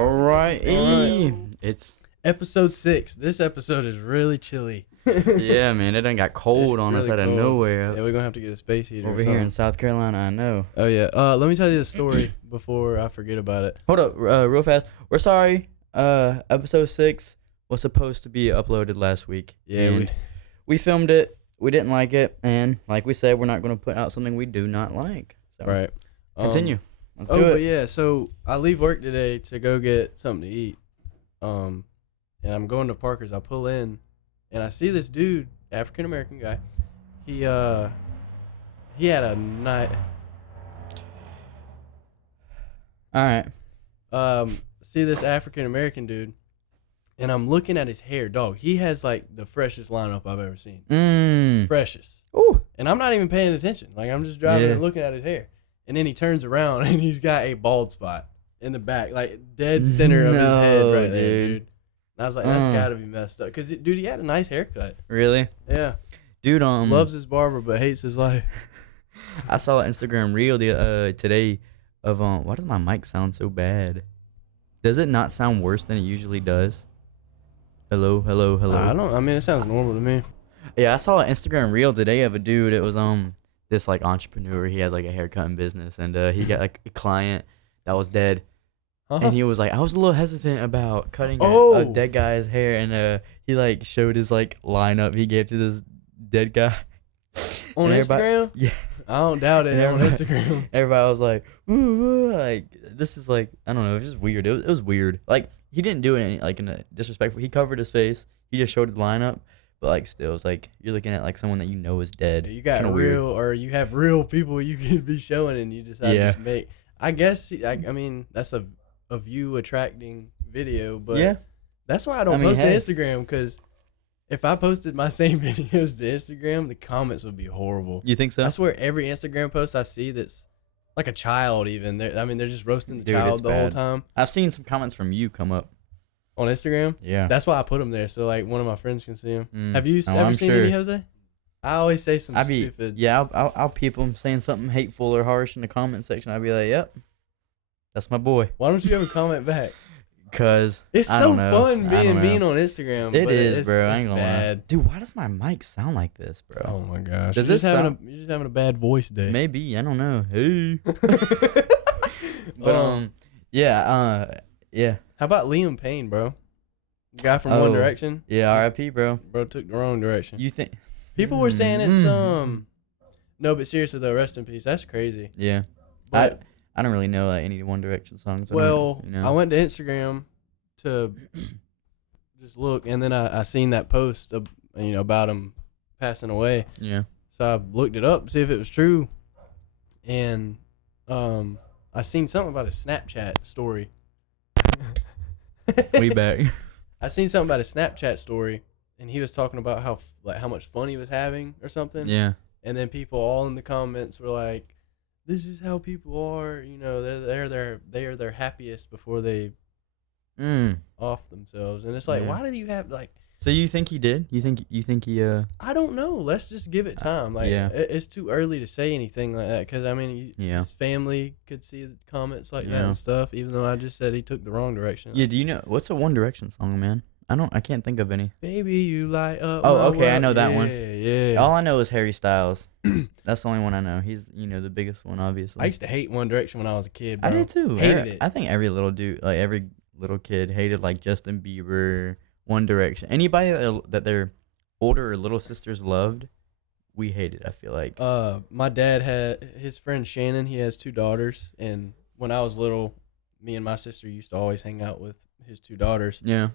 All right. It's Episode 6. This episode is really chilly. yeah, man. It done got cold on us really out of cold. nowhere. Yeah, we're gonna have to get a space heater Over or here in something. South Carolina, I know. Oh yeah. Let me tell you the story before I forget about it. Hold up, real fast. We're sorry. Episode 6 was supposed to be uploaded last week. Yeah, and we filmed it. We didn't like it, and like we said, we're not going to put out something we do not like. So right. Continue. Let's do But it. yeah, so I leave work today to go get something to eat. And I'm going to Parker's. I pull in, and I see this dude, African American guy. He had a night. All right. See this African American dude, and I'm looking at his hair, dog. He has like the freshest lineup I've ever seen. Freshest. Ooh. And I'm not even paying attention. Like, I'm just driving Yeah. and looking at his hair. And then he turns around and he's got a bald spot in the back, like dead center of his head No, right there, dude. dude. And I was like, that's got to be messed up. Because, dude, he had a nice haircut. Really? Yeah. Dude, Loves his barber but hates his life. I saw an Instagram reel today of why does my mic sound so bad? Does it not sound worse than it usually does? Hello. I mean, it sounds normal to me. Yeah, I saw an Instagram reel today of a dude. It was this like entrepreneur. He has like a haircutting business, and he got like a client that was dead, and he was like, I was a little hesitant about cutting a dead guy's hair, and he like showed his like lineup he gave to this dead guy On and Instagram? Yeah. I don't doubt it. On Instagram. Everybody was like, ooh, like this is like, I don't know, it was just weird. It was weird. Like he didn't do it in a disrespectful. He covered his face. He just showed the lineup, but like still, it's like you're looking at like someone that you know is dead. You got Kinda real, weird. or you have real people you can be showing, and you decide to just make. I guess, I mean, that's a view attracting video, but Yeah. that's why I don't post to Instagram, because if I posted my same videos to Instagram, the comments would be horrible. You think so? I swear every Instagram post I see that's like a child even, they're just roasting the Dude, child it's the whole bad. time I've seen some comments from you come up. on Instagram. Yeah. That's why I put them there, so like one of my friends can see them. Have you ever I'm seen sure. any, Jose? I always say some stupid. Yeah, I'll peep them saying something hateful or harsh in the comment section. I'll be like, yep, that's my boy. Why don't you ever comment back? Cause It's I so don't know. fun I don't being know. on Instagram. It but is, bro. I It's ain't gonna lie. bad. Dude, why does my mic sound like this, bro? Oh my gosh. Does you're this you're just having a bad voice day. Maybe, I don't know. Hey. But Yeah. how about Liam Payne, bro? The guy from One Direction. Yeah, R.I.P., bro. Bro took the wrong direction. You think? People were saying it's No, but seriously though, rest in peace. That's crazy. Yeah. But, I don't really know like any One Direction songs. well, you know. I went to Instagram to just look, and then I seen that post about him passing away. Yeah. So I looked it up to see if it was true, and I seen something about a Snapchat story. We back. I seen something about a Snapchat story, and he was talking about how much fun he was having or something. Yeah. And then people all in the comments were like, "This is how people are. You know, they are their happiest before they off themselves." And it's like, why do you have like? So you think he did? You think he I don't know. Let's just give it time. Like, it's too early to say anything like that, because I mean, his family could see the comments like that and stuff. Even though I just said he took the wrong direction. Yeah. Do you know what's a One Direction song, man? I can't think of any. Baby, you light up. Oh, my okay, I world. know that one. Yeah. All I know is Harry Styles. That's the only one I know. He's the biggest one, obviously. I used to hate One Direction when I was a kid, bro. I did too. Hated it. I think every little kid hated like Justin Bieber, One Direction. Anybody that their older or little sisters loved, we hated. I feel like. My dad had his friend Shannon. He has 2 daughters, and when I was little, me and my sister used to always hang out with his 2 daughters. Yeah.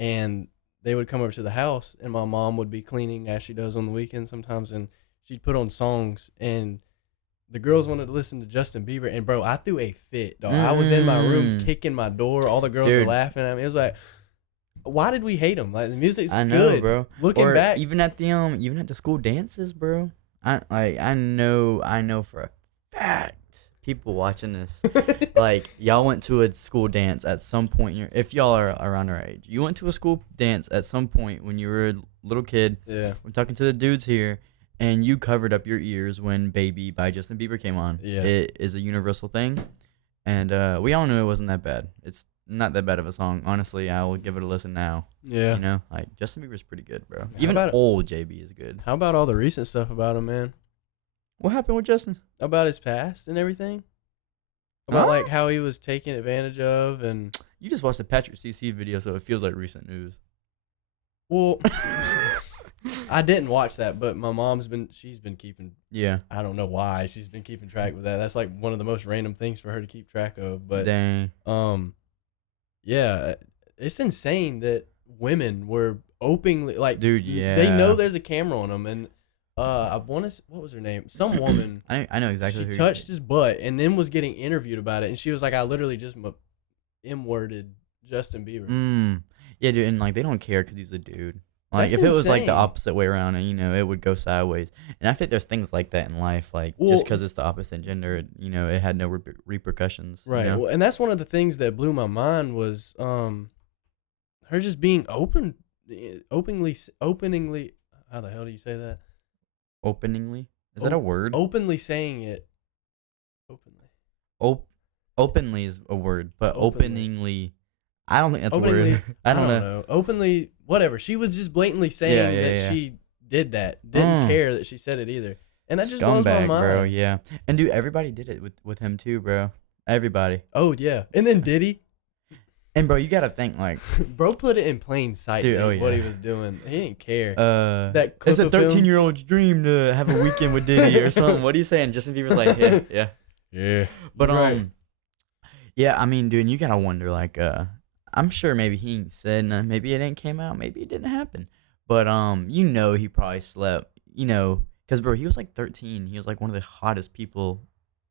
And they would come over to the house, and my mom would be cleaning as she does on the weekends sometimes, and she'd put on songs, and the girls wanted to listen to Justin Bieber, and bro, I threw a fit, dog. I was in my room kicking my door. All the girls were laughing at me. It was like, why did we hate him? Like, the music's I know, good, bro. Looking back, even at the school dances, bro. I know for a fact people watching this, like, y'all went to a school dance at some point. If y'all are around our age, you went to a school dance at some point when you were a little kid. Yeah. We're talking to the dudes here, and you covered up your ears when "Baby" by Justin Bieber came on. Yeah. It is a universal thing, and we all knew it wasn't that bad. It's not that bad of a song. Honestly, I will give it a listen now. Yeah. You know, like Justin Bieber's pretty good, bro. How Even about- old JB is good. How about all the recent stuff about him, man? What happened with Justin? About his past and everything? About Huh? like how he was taken advantage of and You just watched the Patrick CC video, so it feels like recent news. well I didn't watch that, but my mom's she's been keeping Yeah. I don't know why she's been keeping track with that. That's like one of the most random things for her to keep track of. But Dang. yeah, it's insane that women were openly like, Dude, they know yeah. there's a camera on them, and I want to what was her name? Some woman. I know exactly. She who touched his butt and then was getting interviewed about it, and she was like, "I literally just M-worded Justin Bieber." Yeah, dude, and like they don't care because he's a dude. Like That's if it was like the insane. opposite way around, and you know, it would go sideways. And I think there's things like that in life, like Well- just because it's the opposite gender, you know, it had no repercussions. Right. You know? Well, and that's one of the things that blew my mind was her just being openly. How the hell do you say that? Openingly, is that a word? Openly saying it. Openly. Openly is a word, but Openly. openingly, I don't think that's a Openly, word. I don't know. Openly, whatever. She was just blatantly saying that she did that. Didn't care that she said it either. And that just blows my Scumbag, mind. bro. Yeah, and dude, everybody did it with him too, bro. Everybody. Oh yeah. And then Diddy, And bro, you gotta think like, bro, put it in plain sight, Dude, dude, what yeah. he was doing. He didn't care. that clip it's a of him- 13-year-old's dream to have a weekend with Diddy or something. What are you saying? Justin Bieber's like, yeah. Yeah. But Right. yeah, I mean, dude, you gotta wonder like, I'm sure maybe he ain't said nothing. Maybe it ain't came out. Maybe it didn't happen. But you know, he probably slept. You know, cause bro, he was like 13. He was like one of the hottest people,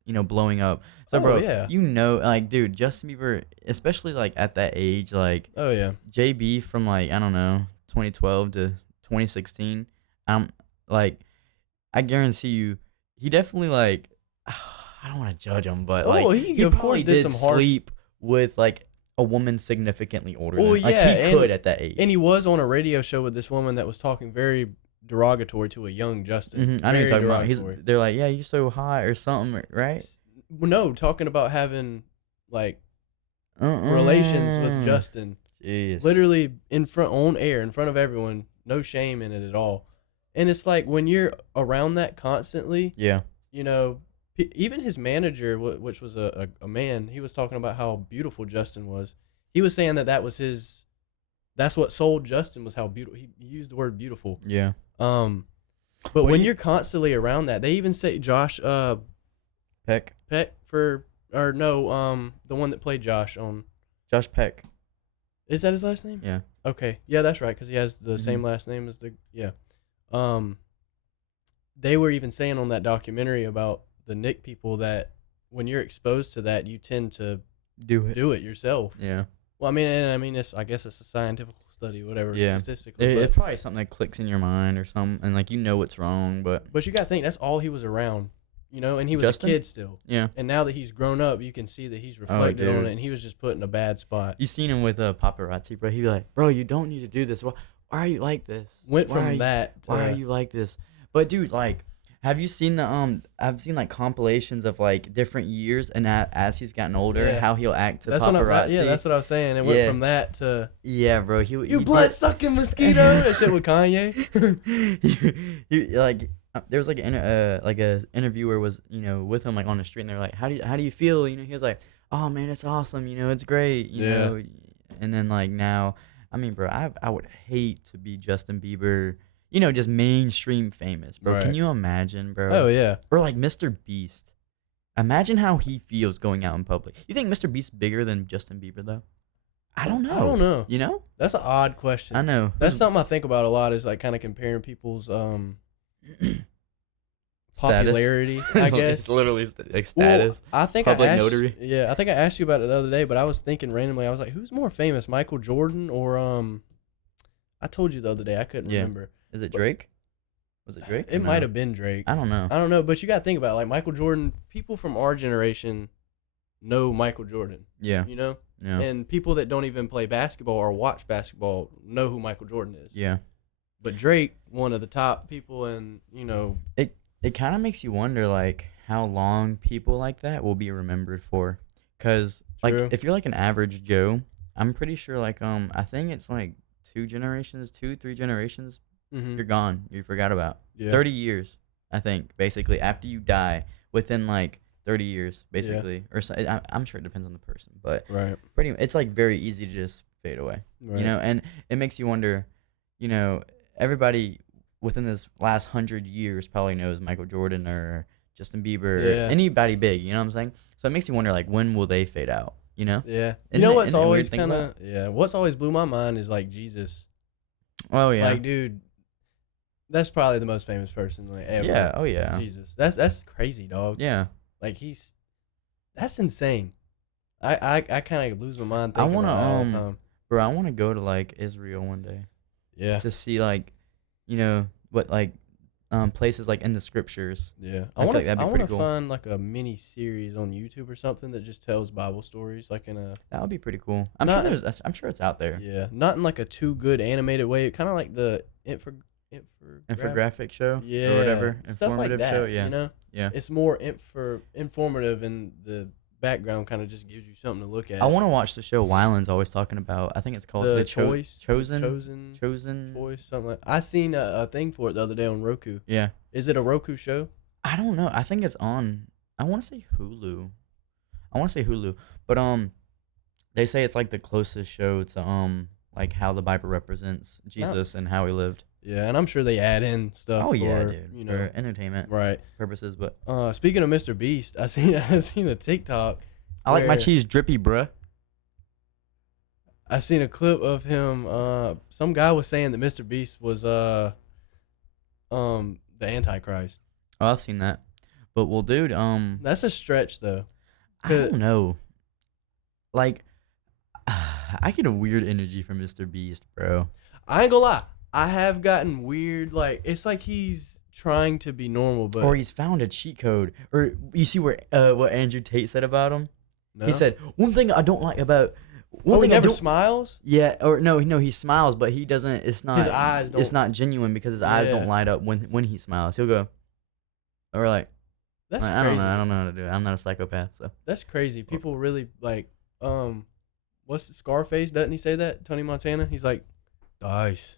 you know, blowing up. So Oh, bro, yeah. you know, like, dude, Justin Bieber, especially like at that age, like Oh yeah. JB from like I don't know 2012 to 2016. Like I guarantee you, he definitely like I don't want to judge him, but like Oh, he of probably course did some harsh- sleep with like a woman significantly older. Oh, than him. Like yeah, he and- could at that age. And he was on a radio show with this woman that was talking very derogatory to a young Justin. I know you're Very talking about. derogatory. They're like, yeah, you're so hot or something, right? Well, no, talking about having like relations with Justin, Jeez. literally in front on air in front of everyone, no shame in it at all. And it's like when you're around that constantly, Yeah. you know, even his manager, which was a man, he was talking about how beautiful Justin was. He was saying that was his, that's what sold Justin was how beautiful. He used the word beautiful. Yeah. But when you're constantly around that, they even say Josh Peck. Peck the one that played Josh on. Josh Peck. Is that his last name? Yeah. Okay. Yeah, that's right, because he has the same last name as the yeah. They were even saying on that documentary about the Nick people that when you're exposed to that, you tend to Do it. yourself. Yeah. Well, I mean, I guess it's a scientific study, whatever, Yeah. statistically. It's probably something that clicks in your mind or something, and like you know what's wrong, but but you got to think that's all he was around, you know, and he was Justin? a kid still. yeah. And now that he's grown up, you can see that he's reflected on dude. it, and he was just put in a bad spot. You seen him with paparazzi, bro? He'd be like, bro, you don't need to do this. Why are you like this? Went Why are from you- that to Why are you like this? But dude, like, have you seen I've seen like compilations of like different years and as he's gotten older, Yeah. how he'll act to that's paparazzi. that's what I was saying. It went Yeah. from that to Yeah, bro. He you he blood sucking mosquito. That shit with Kanye. like there was like a interviewer was with him like on the street, and they're like, how do you feel? He was like, oh man, it's awesome. It's great. You Yeah. know. And then like now, I mean, bro, I would hate to be Justin Bieber. Just mainstream famous, bro. Right. Can you imagine, bro? Oh yeah. Or like Mr. Beast. Imagine how he feels going out in public. You think Mr. Beast's bigger than Justin Bieber though? I don't know. I don't know. You know? That's an odd question. I know. That's something I think about a lot. Is like kind of comparing people's popularity. I guess. It's literally like status. Well, I think Public I asked, notary. Yeah, I think I asked you about it the other day, but I was thinking randomly. I was like, who's more famous, Michael Jordan or I told you the other day I couldn't Yeah. remember. Is it Drake? Was it Drake? It might have been Drake. I don't know. I don't know, but you got to think about it. Like Michael Jordan. People from our generation know Michael Jordan. Yeah. You know, Yeah. and people that don't even play basketball or watch basketball know who Michael Jordan is. Yeah. But Drake, one of the top people, and It kind of makes you wonder like how long people like that will be remembered for. Cuz like True. if you're like an average Joe, I'm pretty sure like I think it's like 3 generations. You're gone. You forgot about. Yeah. 30 years, I think, basically after you die, within like 30 years, Yeah. basically, or so, I'm sure it depends on the person, but Right. pretty. It's like very easy to just fade away. Right. You know, and it makes you wonder. You know, everybody within this last 100 years probably knows Michael Jordan or Justin Bieber or Yeah. anybody big. You know what I'm saying? So it makes you wonder, like, when will they fade out? You know? Yeah. You Isn't know it- what's isn't it a weird always thing kind about of what's always blew my mind is like Jesus. Oh yeah. Like, dude, that's probably the most famous person like ever. Yeah. Oh yeah. Jesus. That's crazy, dog. Yeah. Like that's insane. I kind of lose my mind thinking wanna, about it all the time. Bro, I want to go to like Israel one day Yeah. to see like, you know, what like places like in the scriptures. Yeah. I feel like that'd be I want pretty to cool. find like a mini series on YouTube or something that just tells Bible stories like in a That would be pretty cool. I'm Not- sure I'm sure it's out there. yeah, not in like a too good animated way, kind of like the Infographic show yeah, or whatever, stuff informative like that, show. Yeah. you know? Yeah. It's more informative, and the background kind of just gives you something to look at. I want to watch the show Wyland's always talking about. I think it's called the Chosen. choice, something like. I seen a thing for it the other day on Roku. Yeah. Is it a Roku show? I don't know. I think it's on. I want to say Hulu. But they say it's like the closest show to like how the Bible represents Jesus and how he lived. Yeah, and I'm sure they add in stuff. Oh yeah, for, dude. You know, For entertainment right. purposes, but Speaking of Mr. Beast, I seen a TikTok. I like my where cheese drippy, bruh. I seen a clip of him. Some guy was saying that Mr. Beast was the Antichrist. Oh, I've seen that. But well, dude, That's a stretch though. I don't know. Like, I get a weird energy from Mr. Beast, bro. I ain't gonna lie. I have gotten weird. Like it's like he's trying to be normal, but Or he's found a cheat code. Or you see where what Andrew Tate said about him? no? He said one thing I don't like about he thing I never don't- smiles. Yeah, or no, he smiles, but he doesn't. It's not. His eyes don't. It's not genuine because his eyes don't Yeah. light up when he smiles. He'll go, or like, That's I crazy. don't know. I don't know how to do it. I'm not a psychopath, so. That's crazy. People really like. What's the Scarface? Doesn't he say that? Tony Montana. He's like, dice.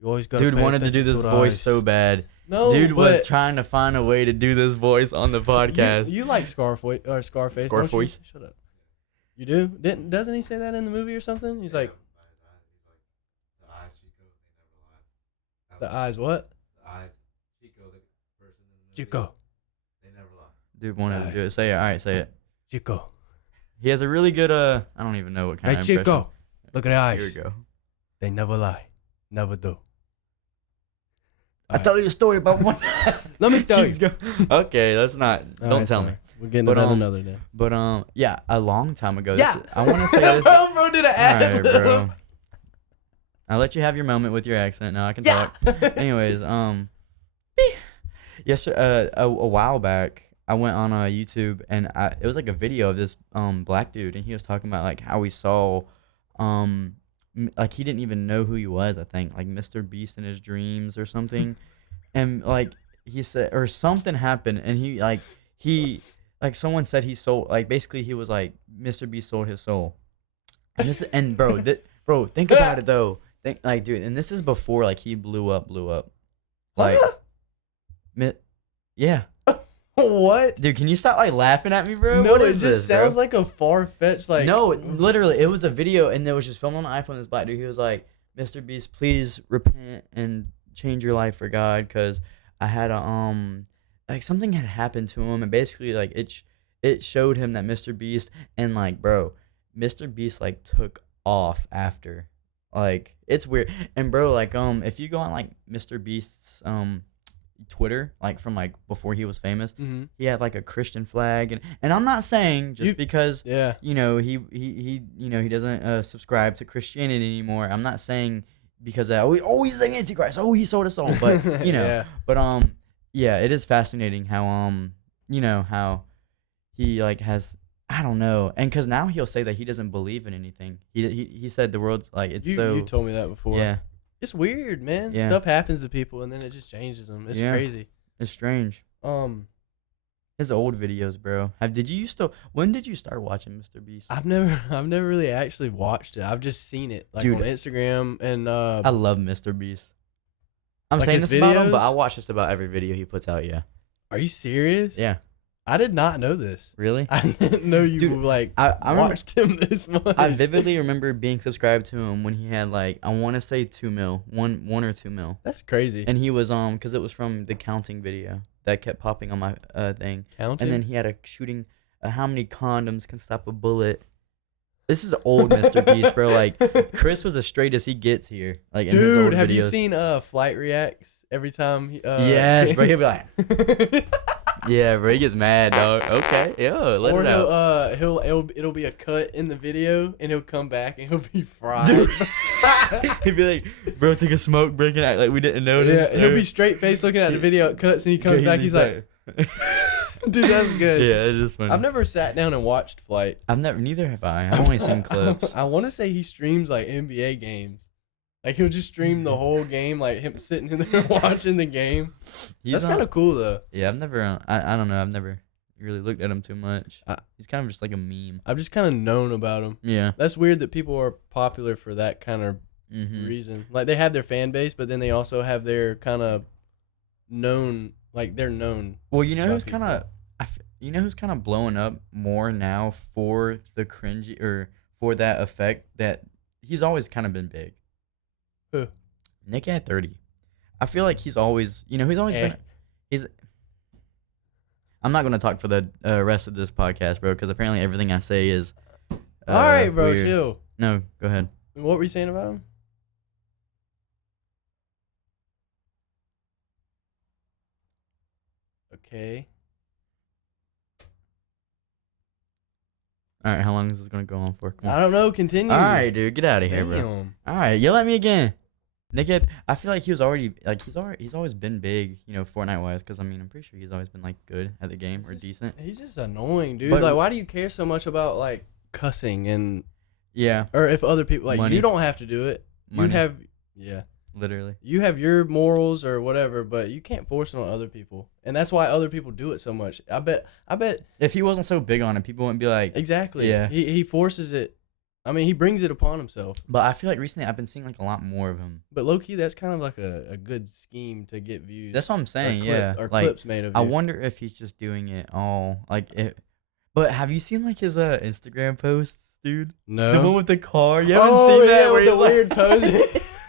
You always got. Dude wanted to do this voice so bad. No, Dude was but trying to find a way to do this voice on the podcast. You like Scarface or Scarface? don't you? Scarface. Shut up. You do? Doesn't he say that in the movie or something? He's like, the eyes what? Chico. Dude wanted to do it. Say it. All right, say it. Chico. He has a really good I don't even know what kind Hey, of impression. Chico. Look at the eyes. Here we go. They never lie. Never do. I tell you a story about one. Let me tell Keeps you. going. Okay, that's not. All Don't right, tell sorry. me. We're getting But, to that um, another day. But yeah, a long time ago. Yeah. I want to say this. bro did an All ad. right, bro. I'll let you have your moment with your accent. Now I can Yeah. talk. Anyways, yes, a while back, I went on YouTube and it was like a video of this black dude, and he was talking about like how he saw, like he didn't even know who he was. I think like Mr. Beast in his dreams or something, and like he said or something happened, and he like someone said he sold like basically he was like Mr. Beast sold his soul, and this and bro think about it though. Like, dude, and this is before like he blew up. Like, yeah. What? Dude, can you stop like laughing at me, bro? No, What it is just this, sounds bro? like a far fetched like. No, literally, it was a video, and it was just filmed on the iPhone. This black dude, he was like, "Mr. Beast, please repent and change your life for God, cause I had a like something had happened to him, and basically like it showed him that Mr. Beast and like, bro, Mr. Beast like took off after, like it's weird, and bro, like if you go on like Mr. Beast's Twitter, like from like before he was famous, he had like a Christian flag, and I'm not saying just because you know he you know he doesn't subscribe to Christianity anymore. I'm not saying because he's the Antichrist, he sold his soul, but you know, but yeah, it is fascinating how you know how he like has, I don't know, and because now he'll say that he doesn't believe in anything. He said the world's like it's you told me that before. Yeah. It's weird, man. Yeah. Stuff happens to people and then it just changes them. It's crazy. It's strange. His old videos, bro. Did you used to? When did you start watching Mr. Beast? I've never really actually watched it. I've just seen it like Dude, on Instagram and I love Mr. Beast. I'm like saying his this about him, but I videos? watch just about every video he puts out. Yeah. Are you serious? Yeah. I did not know this. Really? I didn't know you Dude, like I remember, watched him this much. I vividly remember being subscribed to him when he had like I want to say 2 mil, one or 2 mil, That's crazy. and he was because it was from the counting video that kept popping on my thing, Counting? and then he had a shooting how many condoms can stop a bullet. This is old Mr. Beast, bro. Like Chris was as straight as he gets here. Like in his Dude, old have videos. you seen Flight Reacts every time? Yes, bro. He'll be like, yeah, bro. He gets mad, dog. Okay, yo, let or it out. it'll be a cut in the video and he'll come back and he'll be fried. Dude. He'd be like, bro, took a smoke break and act like we didn't notice. Yeah, he'll be straight faced looking at the video, it cuts and he comes back. He's like, dude, that's good. Yeah, it's just funny. I've never sat down and watched Flight. Neither have I. I've only seen clips. I want to say he streams like NBA games. Like he'll just stream the whole game, like him sitting in there watching the game. That's kind of cool though. Yeah, I've never. I don't know. I've never really looked at him too much. He's kind of just like a meme. I've just kind of known about him. Yeah. That's weird that people are popular for that kind of reason. Like they have their fan base, but then they also have their kind of known, like they're known. Well, you know who's kind of, who's kind of blowing up more now for the cringy or for that effect that he's always kind of been big. Who? Nick at 30. I feel like he's always, he's always been. I'm not gonna talk for the rest of this podcast, bro, because apparently everything I say is. All right, bro. Weird. Chill. No, go ahead. What were you saying about him? Okay. All right, how long is this gonna go on for? Come on. I don't know. Continue. All right, dude, get out of here, bro. Damn. All right, yell at me again. Nick, I feel like he's always been big, Fortnite wise, because I mean I'm pretty sure he's always been like good at the game or decent. He's just annoying, dude. But, like, why do you care so much about like cussing and yeah, or if other people like money. you don't have to do it. Money. You have literally. You have your morals or whatever, but you can't force it on other people, and that's why other people do it so much. I bet if he wasn't so big on it, people wouldn't be like exactly. Yeah, he forces it. I mean, he brings it upon himself. But I feel like recently I've been seeing like a lot more of him. But low key, that's kind of like a good scheme to get views. That's what I'm saying. Or like clips made of you. I wonder if he's just doing it all like it. But have you seen like his Instagram posts, dude? No. The one with the car. You haven't seen that? With Where the weird posing.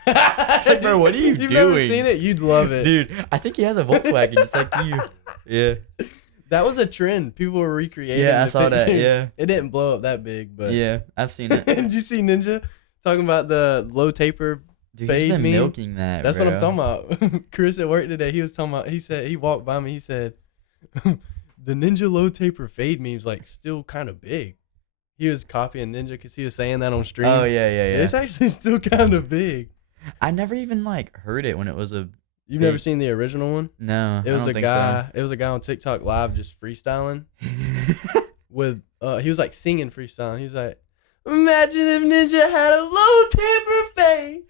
Like, bro, what are you doing? You've never seen it? You'd love it, dude. I think he has a Volkswagen just like you. Yeah. That was a trend. People were recreating. Yeah, I the saw that. pictures. Yeah. It didn't blow up that big, but yeah, I've seen it. Did you see Ninja talking about the low taper? Dude, he's been meme? milking that. That's bro. what I'm talking about. Chris at work today, he was talking about. He said he walked by me. He said, "The Ninja low taper fade meme's like still kind of big." He was copying Ninja because he was saying that on stream. Oh yeah. It's actually still kind of big. I never even like heard it when it was a. You've never seen the original one? No, It was I don't a think guy. It was a guy on TikTok live just freestyling. So. With he was like singing freestyling. He was like, "Imagine if Ninja had a low taper fade."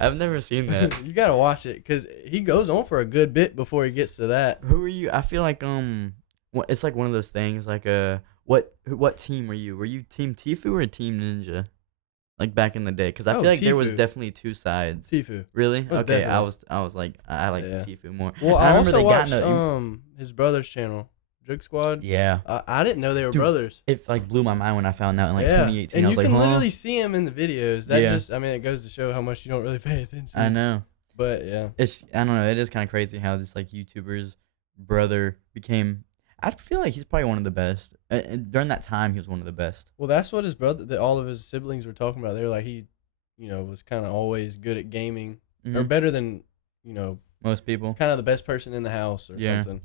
I've never seen that. You gotta watch it because he goes on for a good bit before he gets to that. Who are you? I feel like it's like one of those things. Like what team were you? Were you Team Tifu or Team Ninja? Like back in the day, because I feel like there was Tifu. definitely two sides. Tifu. Really? Most Okay, definitely. I was like I like Yeah. Tifu more. Well, I I remember also they got watched his brother's channel, Jug Squad. Yeah. I didn't know they were Dude, brothers. It like blew my mind when I found out in like 2018. And I was you like, can huh? literally see him in the videos. That Yeah. just, I mean, it goes to show how much you don't really pay attention. I know. But yeah, It's I don't know. It is kind of crazy how this like YouTuber's brother became. I feel like he's probably one of the best. And during that time, he was one of the best. well, that's what his brother, that all of his siblings were talking about. They were like, he, was kind of always good at gaming, or Mhm. better than, Most people. kind of the best person in the house or Yeah. something.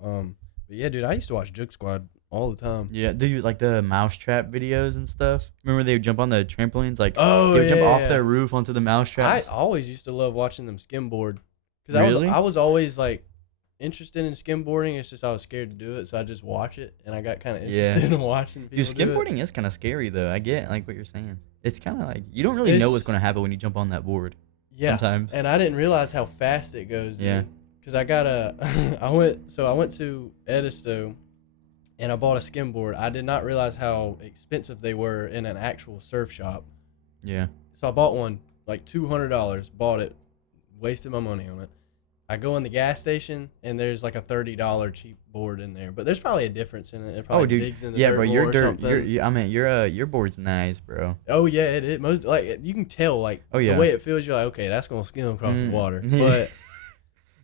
But yeah, dude, I used to watch Jug Squad all the time. Yeah, they use like the mousetrap videos and stuff. Remember they would jump on the trampolines, like Oh, they would jump off yeah. the roof onto the I mousetraps. always used to love watching them skimboard because Really? I was always like interested in skimboarding. It's just I was scared to do it, so I just watch it, and I got kind of Yeah. interested in watching people Dude, do it. skimboarding is kind of scary though. I get like what you're saying. It's kind of like you don't really know what's It's- gonna happen when you jump on that board. Yeah, Sometimes. and I didn't realize how fast it goes. Dude. Yeah. Cause I got I went to Edisto and I bought a skimboard. I did not realize how expensive they were in an actual surf shop. Yeah. So I bought one, like $200, bought it, wasted my money on it. I go in the gas station and there's like a $30 cheap board in there, but there's probably a difference in it. It probably digs in the dirt bro, more your or dirt, something. I mean, your board's nice, bro. Oh yeah, it most like you can tell like Oh yeah. the way it feels. You're like, okay, that's gonna skim across the water. But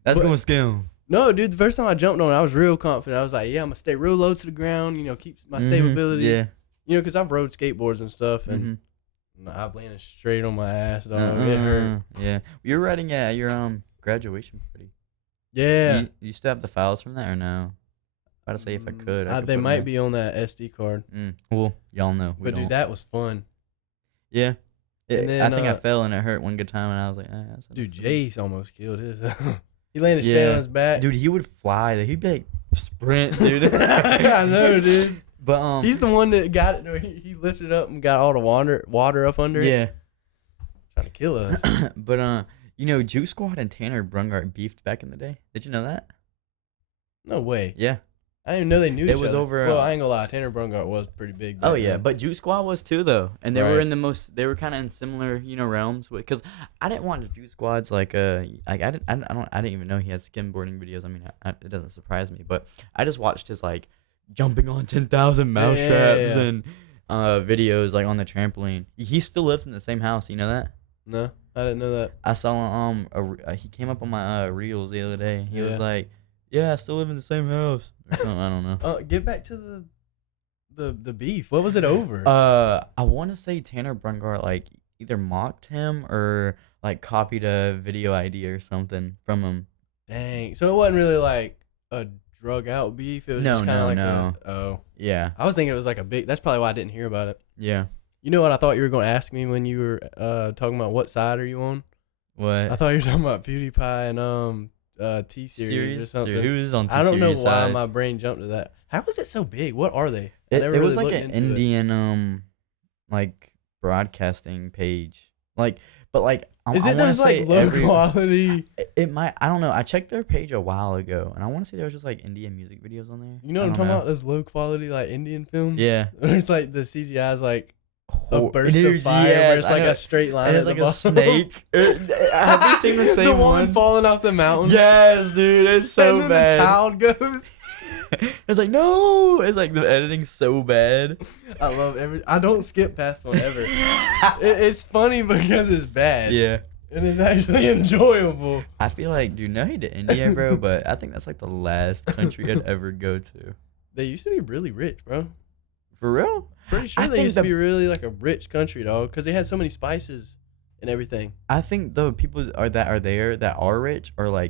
that's gonna skim. no, dude, the first time I jumped on it, I was real confident. I was like, yeah, I'm gonna stay real low to the ground. You know, keep my stability. Yeah. You know, because I've rode skateboards and stuff, and I've landed straight on my ass, dog. It hurt. Yeah. You're riding at your graduation party. Yeah. You still have the files from that or no? I'd say if I could. I could They put might them be on that SD card. Well, y'all know. But dude, that was fun. Yeah. And then, I think I fell and it hurt one good time, and I was like, that's dude, Jace almost killed his. He landed straight Yeah. on his back. Dude, he would fly. He'd be like sprint, dude. I know, dude. But he's the one that got it. He lifted up and got all the water up under it. Yeah. Trying to kill us. But you know, Juice Squad and Tanner Brungart beefed back in the day. Did you know that? No way. Yeah. I didn't even know they knew each other. It was over. Well, I ain't gonna lie. Tanner Brungart was pretty big. Oh yeah, but Juice Squad was too though, and they were Right. in the most. They were kind of in similar, realms. Because I didn't watch Juice Squad's I didn't even know he had skimboarding videos. I mean, it doesn't surprise me, but I just watched his jumping on 10,000 mousetraps and videos on the trampoline. He still lives in the same house. You know that? No, I didn't know that. I saw he came up on my reels the other day. He was like, "Yeah, I still live in the same house." Or something, I don't know. Get back to the beef. What was it over? I want to say Tanner Brungart either mocked him or copied a video idea or something from him. Dang. So it wasn't really a drug out beef. It was just kind of oh. Yeah. I was thinking it was a big. That's probably why I didn't hear about it. Yeah. You know what I thought you were going to ask me when you were talking about what side are you on? What? I thought you were talking about PewDiePie and T-Series or something. Dude, who is on T-Series? I don't know why side? my brain jumped to that. How was it so big? What are they? It was like an Indian broadcasting page. But is it those low quality? It might. I don't know. I checked their page a while ago, and I want to say there was just Indian music videos on there. You know what I'm talking about? Those low quality Indian films. Yeah. Where it's the CGI is a burst of fire. Where it's a straight line. And it's a snake. Have you seen the same the one falling off the mountain? Yes, dude. It's so and then bad. The child goes. It's no. It's the editing's so bad. I love I don't skip past one ever. It's funny because it's bad. Yeah. And it's actually enjoyable. I feel dude, no hate to India, bro, but I think that's the last country I'd ever go to. They used to be really rich, bro. For real? Pretty sure they used to be really a rich country, dog, because they had so many spices and everything. I think the people that are there that are rich are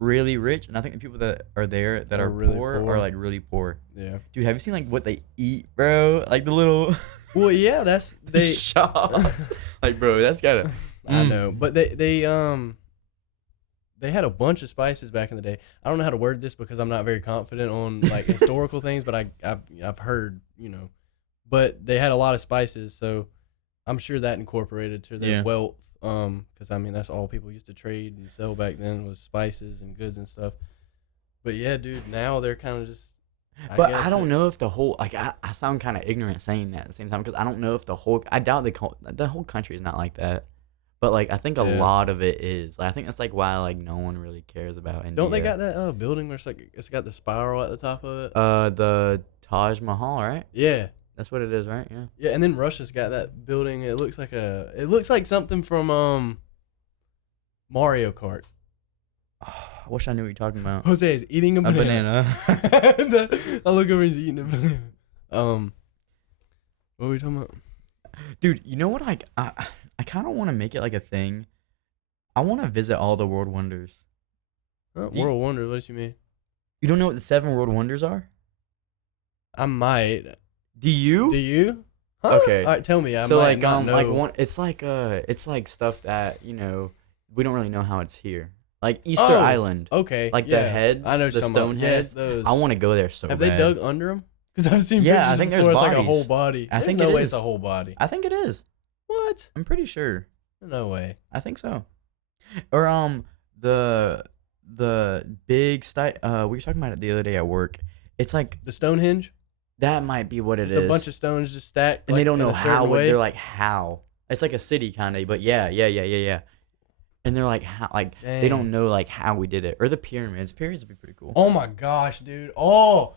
really rich, and I think the people that are there that are really poor are really poor. Yeah. Dude, have you seen what they eat, bro? The little Well, yeah, that's they shops. Bro, that's gotta. I know, but they had a bunch of spices back in the day. I don't know how to word this because I'm not very confident on historical things, but I've heard, but they had a lot of spices, so I'm sure that incorporated to their wealth. Because that's all people used to trade and sell back then was spices and goods and stuff. But yeah, dude, now they're kind of just. But I don't know if the whole I sound kind of ignorant saying that at the same time because I don't know if I doubt the whole country is not like that. But I think a lot of it is. I think that's why no one really cares about India. Don't they got that building where it's got the spiral at the top of it? The Taj Mahal, right? Yeah. That's what it is, right? Yeah. Yeah, and then Russia's got that building. It looks like something from Mario Kart. I wish I knew what you're talking about. Jose is eating a banana. I look over, he's eating a banana. What are we talking about? Dude, you know what? I kind of want to make it a thing. I want to visit all the world wonders. World wonders? What do you mean? You don't know what the 7 world wonders are? I might. Do you? Do you? Huh? Okay. All right, tell me. I so might not know. one. It's stuff that we don't really know how it's here. Easter Island. Okay. The heads. I know the stone heads. Those. I want to go there so Have bad. they dug under them? Because I've seen pictures I think before. there's It's bodies. a whole body. I think no it way is. it's a whole body. I think it is. What? I'm pretty sure. No way. I think so. Or the the big we were talking about it the other day at work. It's like The Stonehenge. that might be what it It's is. a bunch of stones just stacked, and they like, don't in know a certain how. way. They're like how. It's like a city kind of, but yeah. And they're like how, like they don't Dang. know like how we did it or the pyramids. Pyramids would be pretty cool. Oh my gosh, dude. Oh,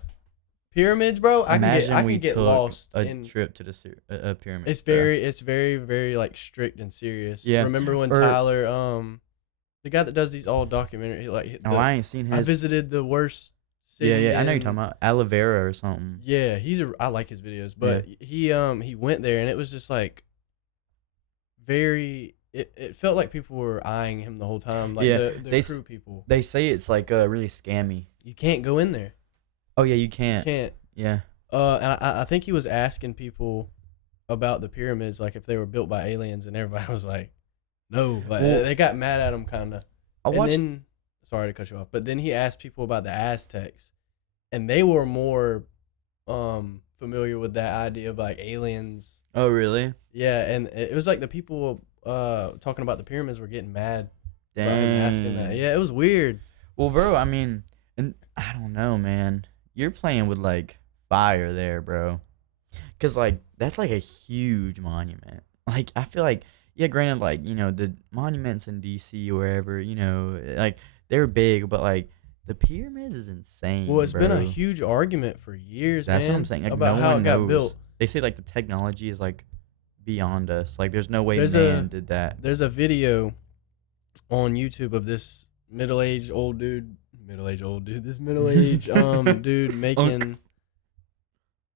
pyramids, bro. Imagine I we can get took lost a in. trip to the pyramid. It's very, very like strict and serious. Yeah. Remember when Or- Tyler, the guy that does these all documentary, like Oh, I ain't seen his. I visited the worst city. Yeah. I know you're in- talking about aloe vera or something. Yeah, I like his videos, but he went there and it was just like very. It felt like people were eyeing him the whole time, like the they crew people. They say it's like really scammy. You can't go in there. Oh yeah, you You can't. can't. Yeah. And I think he was asking people about the pyramids, like if they were built by aliens, and everybody was like, no. Like, Well- they got mad at him, kind of. I And watched. then, sorry to cut you off, but then he asked people about the Aztecs, and they were more familiar with that idea of like aliens. Oh really? Yeah, and it was like the people talking about the pyramids were getting mad about him asking that. Dang. Yeah, it was weird. Well, bro, I mean, and I don't know, man. You're playing with like fire there, bro. Cause like that's like a huge monument. Like I feel like, yeah, granted, like the monuments in DC or wherever, like they're big, but like the pyramids is insane. Well, it's been a bro. huge argument for years, That's man, what I'm saying. Like about no how one it got knows. built. They say like the technology is like beyond us. Like there's no way There's man did that. There's a video on YouTube of this middle-aged old dude, this middle-aged dude making.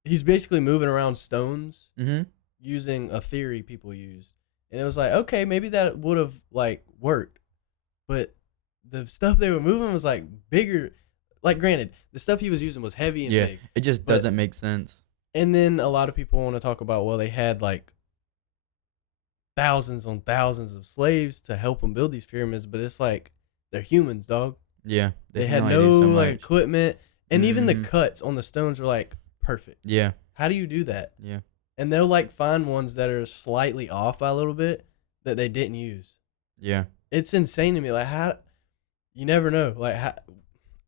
He's basically moving around stones Mm-hmm. using a theory people use, and it was like, okay, maybe that would have like worked, but the stuff they were moving was like bigger. Like, granted, the stuff he was using was heavy and Yeah, big, it just but- doesn't make sense. and then a lot of people want to talk about, well, they had like thousands on thousands of slaves to help them build these pyramids, but it's like they're humans, dog. Yeah, They can had only no do so like much. equipment, and even the Mhm. cuts on the stones were like perfect. Yeah, How do you do that? yeah. And they'll like find ones that are slightly off by a little bit that they didn't use. Yeah, It's insane to me. Like, how you never know. Like, how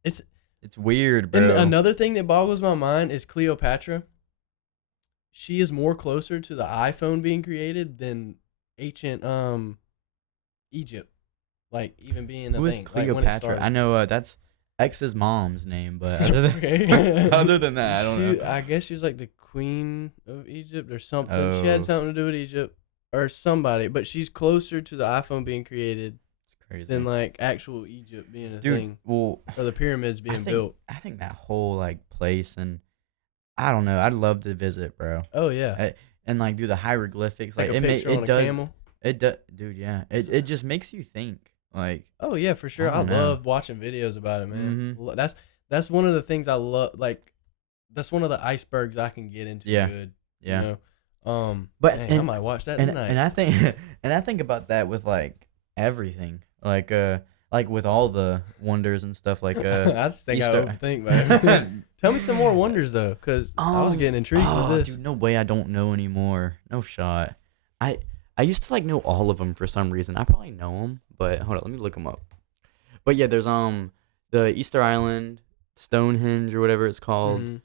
it's. it's weird, bro. And another thing that boggles my mind is Cleopatra. She is more closer to the iPhone being created than ancient Egypt, like even being a Who is thing. Like, when it Cleopatra? started. I know that's X's mom's name, but other than, Okay. other than that, I don't know. I guess she was like the queen of Egypt or something. She Oh. had something to do with Egypt or somebody, but she's closer to the iPhone being created It's crazy. than like actual Egypt being a Dude, thing well, or the pyramids being built. I think that whole like place and I don't know. I'd love to visit, bro. Oh yeah, And like do the hieroglyphics. take Like a picture on it a does. camel. It does, dude. Yeah. It just makes you think. Like Oh yeah, for sure. I don't know. love watching videos about it, man. Mhm. That's one of the things I love. Like, that's one of the icebergs I can get into. Yeah. Good. yeah. You know? But- Dang, I and- might watch that and tonight. and I think and I think about that with like everything. Like with all the wonders and stuff like I just think Easter- I overthink about it. Tell me some more wonders though, because I was getting intrigued with this. Dude, no way I don't know anymore. No shot. I used to like know all of them for some reason. I probably know them, but hold on, let me look them up. But yeah, there's the Easter Island, Stonehenge or whatever it's called. Mhm.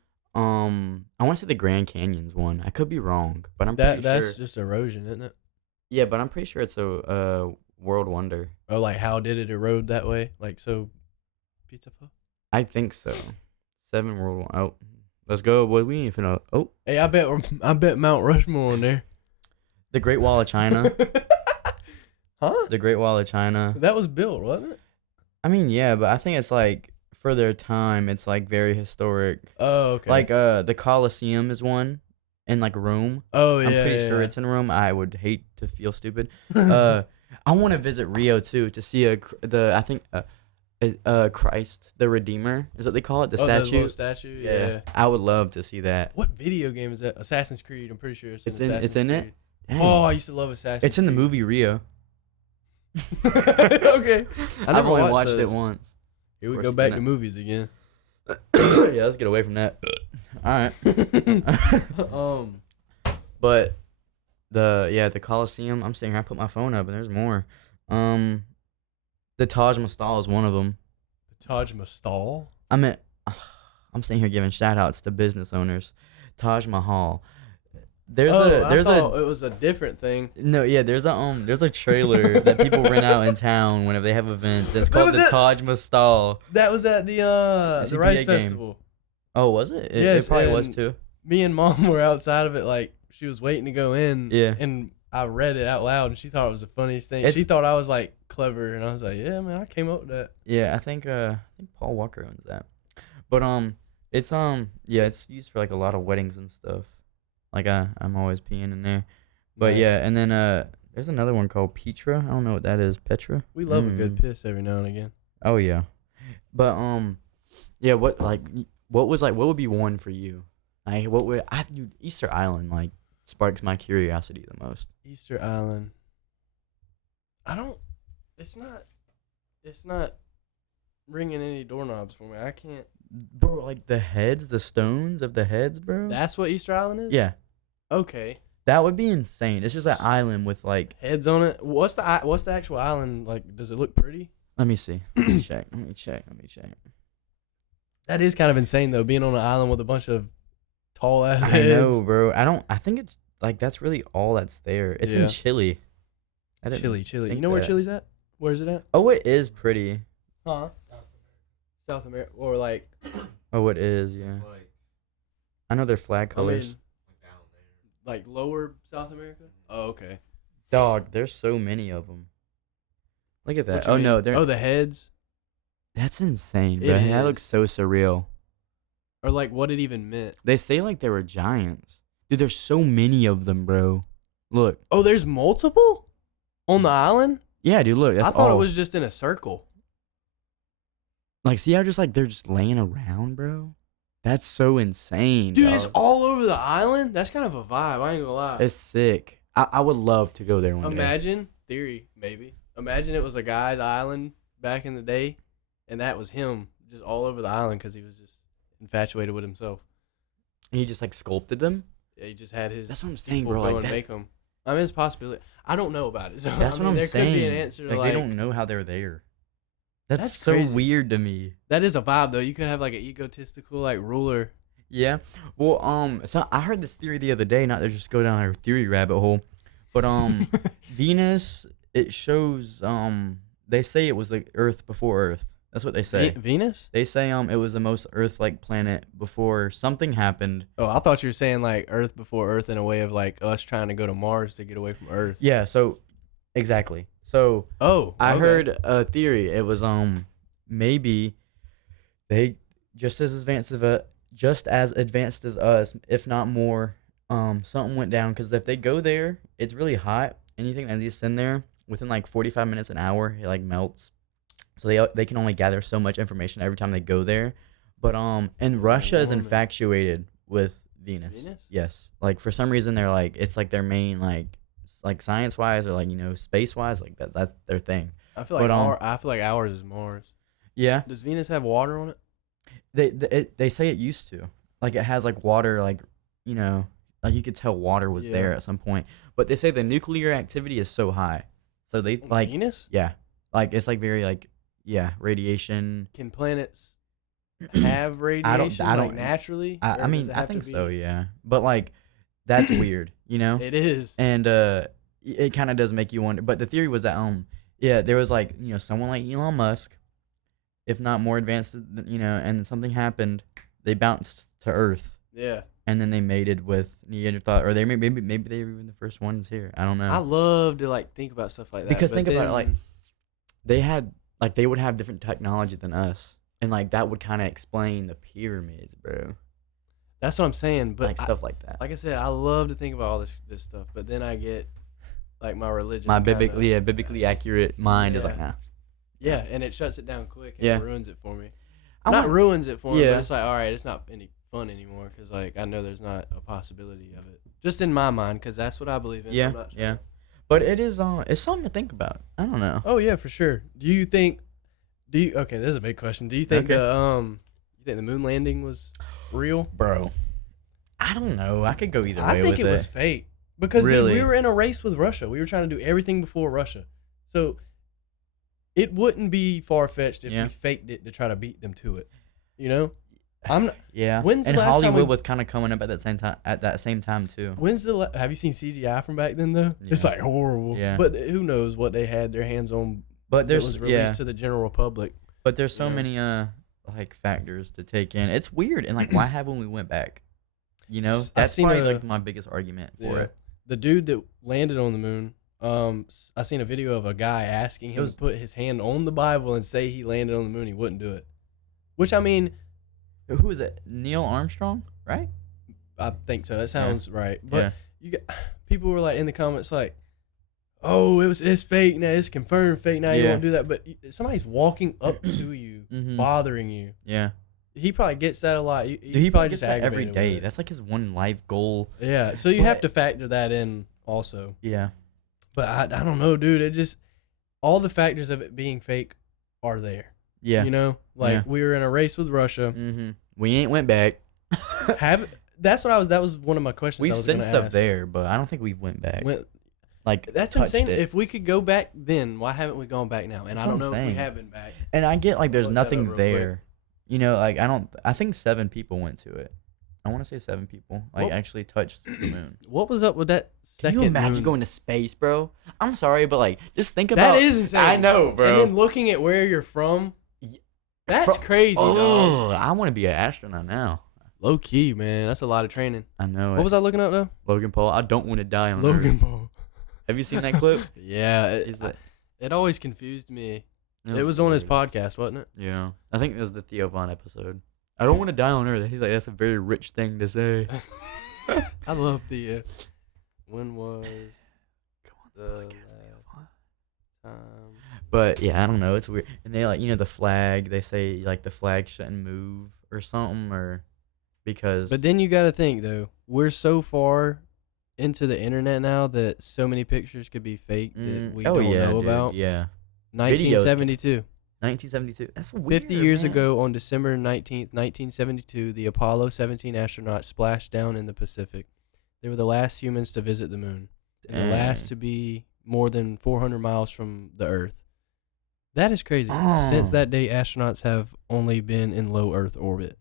I want to say the Grand Canyon's one. I could be wrong, but I'm pretty That's sure. just erosion, isn't it? Yeah, but I'm pretty sure it's a world wonder. Oh, like how did it erode that way? Like so, beautiful. I think so. 7 world. Oh, let's go, boy. We ain't finna. Oh, Hey, I bet Mount Rushmore on there. the Great Wall of China. Huh? The Great Wall of China. That was built, wasn't it? I mean, yeah, but I think it's like for their time, it's like very historic. Oh, okay. Like the Colosseum is one in like Rome. oh yeah, I'm pretty yeah, sure yeah. it's in Rome. I would hate to feel stupid. I want to visit Rio too to see Christ the Redeemer is what they call it, the Oh, the statue. little statue. Yeah. I would love to see that. What video game is that? Assassin's Creed. I'm pretty sure it's It's in in- it's in Assassin's it? Creed. Dang. Oh, I used to love Assassin's. It's in the Creed. movie Rio. Okay. I never I've only watched those. it once. Here we Of go course back you to didn't. movies again. Yeah, let's get away from that. All right. But the Colosseum. I'm sitting here. I put my phone up, and there's more. The Taj Mahal is one of them. Taj Mahal. I mean, I'm sitting here giving shout outs to business owners. Taj Mahal. There's I thought it was a different thing. No, yeah, there's a trailer that people rent out in town whenever they have events. It's called the Taj Mahal. That was at the Rice game. Festival. Oh, was it? Yes, it probably was too. Me and Mom were outside of it, like she was waiting to go in. Yeah. And I read it out loud, and she thought it was the funniest thing. She thought I was like clever, and I was like, "Yeah, man, I came up with that." Yeah, I think Paul Walker owns that. But it's it's used for like a lot of weddings and stuff. Like I'm always peeing in there. But Nice. yeah, and then there's another one called Petra. I don't know what that is. Petra. We love a good piss every now and again. Oh yeah, but yeah. What would be one for you? Like what would Easter Island like sparks my curiosity the most. Easter Island. It's not ringing any doorknobs for me. I can't. Bro, like the stones of the heads, bro. That's what Easter Island is? Yeah. Okay. That would be insane. It's just an island with like heads on it. What's the actual island like? Does it look pretty? Let me see. Let me check. That is kind of insane though, being on an island with a bunch of tall ass I heads. know, bro. I think it's like that's really all that's there. It's in Chile. Chile. You know where Chile's at? Where is it at? Oh, it is pretty. Huh? South America, or like. Oh, it is. Yeah. Like, I know their flag colors. down there. Like lower South America. Oh, okay. Dog, there's so many of them. Look at that. What you Oh mean? no, they're. the heads. That's insane, It bro. That is. looks so surreal. Or like what it even meant. They say like they were giants. Dude, there's so many of them, bro. Look. Oh, there's multiple on the island. Yeah, dude. Look. That's I thought all. it was just in a circle. Like, see how just like they're just laying around, bro. That's so insane, Dude, dog. it's all over the island. That's kind of a vibe. I ain't gonna lie. It's sick. I would love to go there one day. Imagine, theory, maybe. Imagine it was a guy's island back in the day, and that was him just all over the island because he was just infatuated with himself. And he just like sculpted them. Yeah, he just had his. That's what I'm saying, people bro. go Like and that, make them. I mean, it's a possibility. I don't know about it. So, that's what I'm there saying. could be an answer. Like, Like they don't know how they're there. That's so crazy. weird to me. That is a vibe though. You could have like an egotistical like ruler. Yeah. Well, so I heard this theory the other day. Not to just go down a theory rabbit hole, but Venus. It shows. They say it was like Earth before Earth. That's what they say. Venus? They say it was the most Earth-like planet before something happened. Oh, I thought you were saying like Earth before Earth in a way of like us trying to go to Mars to get away from Earth. Yeah. So, exactly. So. I heard a theory. It was maybe they just as advanced as us, if not more. Something went down because if they go there, it's really hot. Anything that is in there within like 45 minutes, an hour, it like melts. So they can only gather so much information every time they go there. But and Russia is infatuated with Venus. Venus? Yes. Like for some reason they're like it's like their main like science wise or like space wise like that's their thing. I feel like ours is Mars. Yeah. Does Venus have water on it? They say it used to. Like it has like water like like you could tell water was there at some point. But they say the nuclear activity is so high. So they like Venus? Yeah. Like it's like very like radiation. Can planets have radiation I don't like naturally? I mean I think so, yeah. But like that's weird, It is. And it kind of does make you wonder. But the theory was that there was like someone like Elon Musk, if not more advanced than, and something happened, they bounced to Earth. Yeah. And then they mated with Neanderthal, or maybe they were even the first ones here. I don't know. I love to like think about stuff like that. Because think about it, like they would have different technology than us, and like that would kind of explain the pyramids, bro. That's what I'm saying. But like stuff like that. Like I said, I love to think about all this stuff, but then I get like my religion. My biblically accurate mind is like, nah. Yeah, and it shuts it down quick and it ruins it for me. Ruins it for me, but it's like, all right, it's not any fun anymore because like I know there's not a possibility of it, just in my mind, because that's what I believe in. Yeah, yeah. But it is it's something to think about. I don't know. Oh yeah, for sure. Okay, this is a big question. Do you think you think the moon landing was real? Bro, I don't know. I could go either way with it. I think it was fake because Really? dude, we were in a race with Russia. We were trying to do everything before Russia. So it wouldn't be far fetched if Yeah. we faked it to try to beat them to it. You know, I'm not. Yeah. When's and the last time Hollywood we, was kind of coming up at that same time too. have you seen CGI from back then though? It's Yeah. like horrible. Yeah. But who knows what they had their hands on? But That was there's released to the general public. But there's so you know? many like factors to take in. It's weird, and like why haven't we went back? You know, that's seen probably a- like my biggest argument for Yeah. it. The dude that landed on the moon. I seen a video of a guy asking him to put his hand on the Bible and say he landed on the moon. He wouldn't do it. Which I mean, Who is it? Neil Armstrong, right? I think so. That sounds right. But Yeah. you got people were like in the comments like, "Oh, it's fake now. It's confirmed fake now. You Yeah. won't do that." But somebody's walking up to you, Mhm. bothering you. Yeah. He probably gets that a lot. Dude, he probably gets that every aggravated day. with it. That's like his one life goal. Yeah. So you have But- to factor that in also. Yeah. But I don't know, dude. It just all the factors of it being fake are there. Yeah. You know, like Yeah. we were in a race with Russia. We ain't went back. That was one of my questions. We've I was sent gonna stuff ask. there, but I don't think we went back. Like That's touched insane. it. If we could go back then, why haven't we gone back now? And That's I don't what know I'm if we saying. have been back. And I get like there's Look that up nothing real there. You know, like I think 7 people went to it. I want to say 7 people like Well- actually touched the moon. What was up with that Can second you imagine moon? going to space, bro? I'm sorry, but like just think about That is insane. I know, bro. And then looking at where you're from, that's crazy, dog. Oh, I want to be an astronaut now. Low key, man. That's a lot of training. I know. What was I looking up though? Logan Paul? I don't want to die on Logan Earth. Paul. Have you seen that clip? Yeah, Is that? it always confused me. It was on his weird. podcast, wasn't it? Yeah, I think it was the Theo Von episode. I don't want to die on Earth. He's like, that's a very rich thing to say. I love the. When was Come on, the last time? But yeah, I don't know. It's weird. And they like, you know, the flag. They say like the flag shouldn't move or something, or because. But then you got to think though, we're so far into the internet now that so many pictures could be fake that we don't know dude, about. Yeah. 1972. 1972. That's weird. 50 years man. ago, on December 19th, 1972, the Apollo 17 astronauts splashed down in the Pacific. They were the last humans to visit the moon, and the last Dang. to be more than 400 miles from the Earth. That is crazy. Oh. Since that day, astronauts have only been in low Earth orbit.